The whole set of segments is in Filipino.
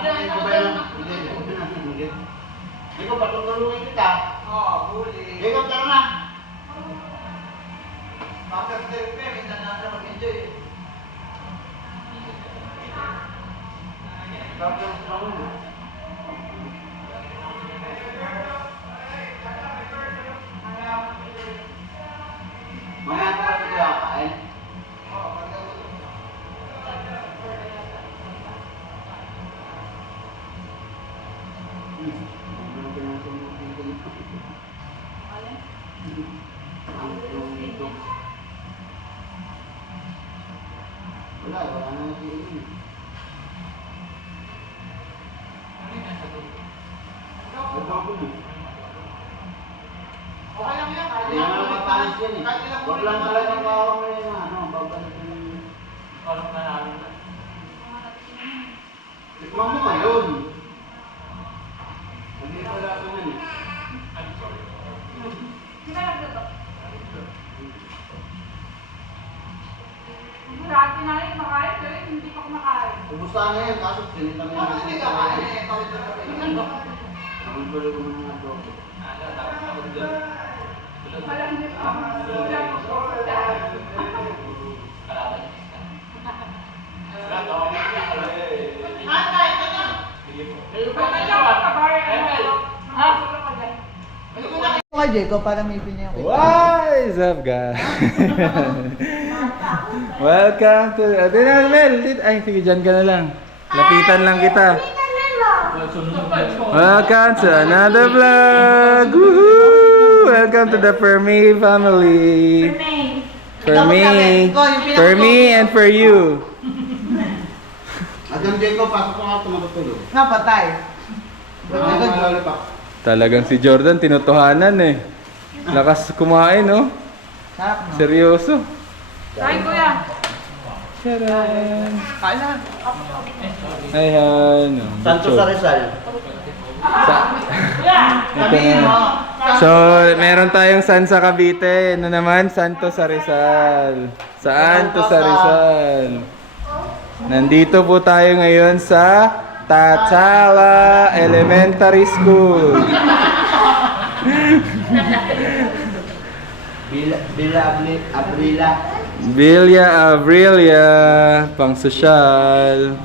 Hindi ko ba yan? Hindi. Hindi ko patutulungin kita. Oo, huli. Hindi ko tara na. Bakit therapy? Minsan na siya mag-enjoy. Bakit ako mo? Mamaya ko kasi kaya kain. Wala na nag-iinom. Adobo mo. Okay lang yan. Hindi naman matalis yan eh. Huwag lang talaga bawang na yun, ano, babalikin yung... Alam na namin. Tikman mo ngayon. Hindi pala ito yan eh. Marami na rin makain, pero hindi pa kumakain. Kumusta na yan, kaso sinita mo Bakit hindi ka kain eh? Tawid na ka Ang gulo ko mga adobo. Tapos ako doon. Alam niyo pa, Kalaban. Sige po. Kay Jacob para may pinya yung What is up, guys? Welcome to... Mel! Ay, sige, dyan ka na lang. Lapitan lang kita. Welcome to another vlog! Woohoo! Welcome to the Fermi family. For me and for you. Adam Jacob, pasok ko nga ito matutulog. Nga, patay. Talagang si Jordan tinutuhanan eh. Lakas kumain, no? Sarap, no? Seryoso. Kain kuya. Charan! Kain na. Ayan. Santos sa Rizal. Sabihin mo. So, meron tayong San sa Cavite. Ano naman? Santo sa Rizal. Saan to sa Rizal? Nandito po tayo ngayon sa Tatala Elementary School. Abrila. Villa Abrilia, pang sosyal.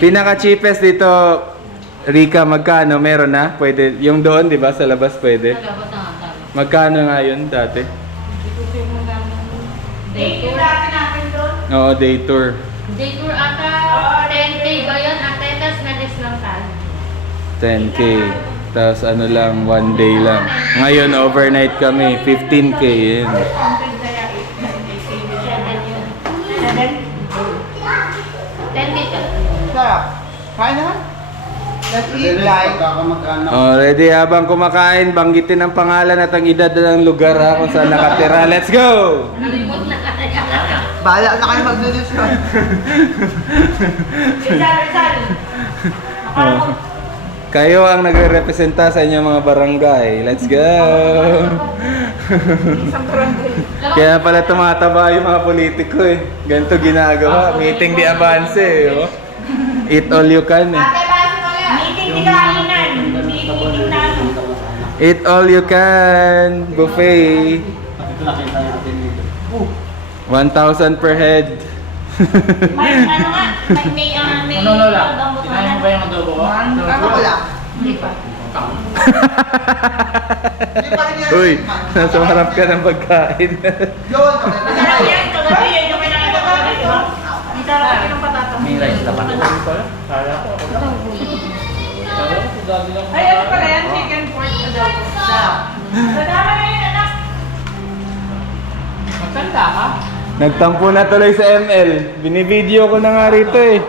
Pinaka-cheapest dito, Rika, magkano? Meron na? Pwede. Yung doon, di ba? Sa labas pwede. Magkano nga yun dati? Day tour natin doon. Oo, day tour. Day tour ata 10K ba yun? Ate, tas na-discount tayo. 10K. Tapos ano lang, one day lang. Ngayon, overnight kami. 15K yun. 7 yun. 10K ka. Sarap. Kain na. Let's eat, guys. Pagkakamag-anak. Oh, ready? Habang kumakain, banggitin ang pangalan at ang edad ng lugar ha, kung saan nakatira. Let's go! Nalimot na kaya. Bahala na kayo magdudisyon. Rizal. Oh. Kayo ang nagre-representa sa inyong mga barangay. Let's go! Isang barangay. Kaya pala tumataba yung mga politiko eh. Ganito ginagawa. Meeting di avance eh. Oh. Eat all you can eh. Meeting di kainan. Meeting na ano. Eat all you can. Buffet. Ito nakita yung atin dito. 1,000 per head. May ano nga, may Ano lola? Kinain mo ba yung adobo ko? Ano ko lang? Hindi pa. Hindi pa rin yan. Uy, nasa harap ka ng pagkain. Yun. Masarap yan. Kagabi yan. Yung kailangan ko kagabi. Ang sarap yan ng patata. May rice na pa. Kala ko. Kala ko dami lang. Ay, ano pala yan? Chicken pork adobo. Sarap. Sadama na yun, anak. Magkanda ka? Nagtampo na tuloy sa ML. Binibideo ko na nga rito eh.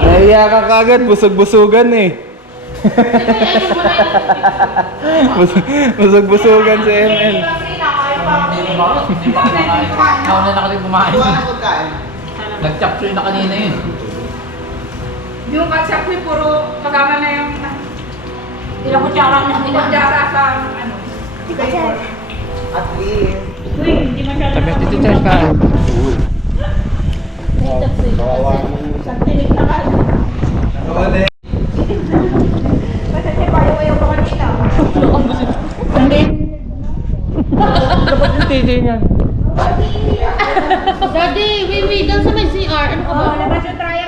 Nahiya ka kagad, busog-busugan eh. Busog-busugan sa ML. Hindi ba ako? Hindi ba ako kumakain? Ako na nakalit kumain. Ito ang pagkain. Nag-chapsuy na kanina yun. Yung katsak ni puro pagama na yung ilang kutsara na kutsara sa ano. At least. Uy, hindi masyado. Sabi, tito Charles ka. Kawawa naman JJ niyan? Daddy, wait, doon sa may CR. Ano ka ba? Oh, labas yung try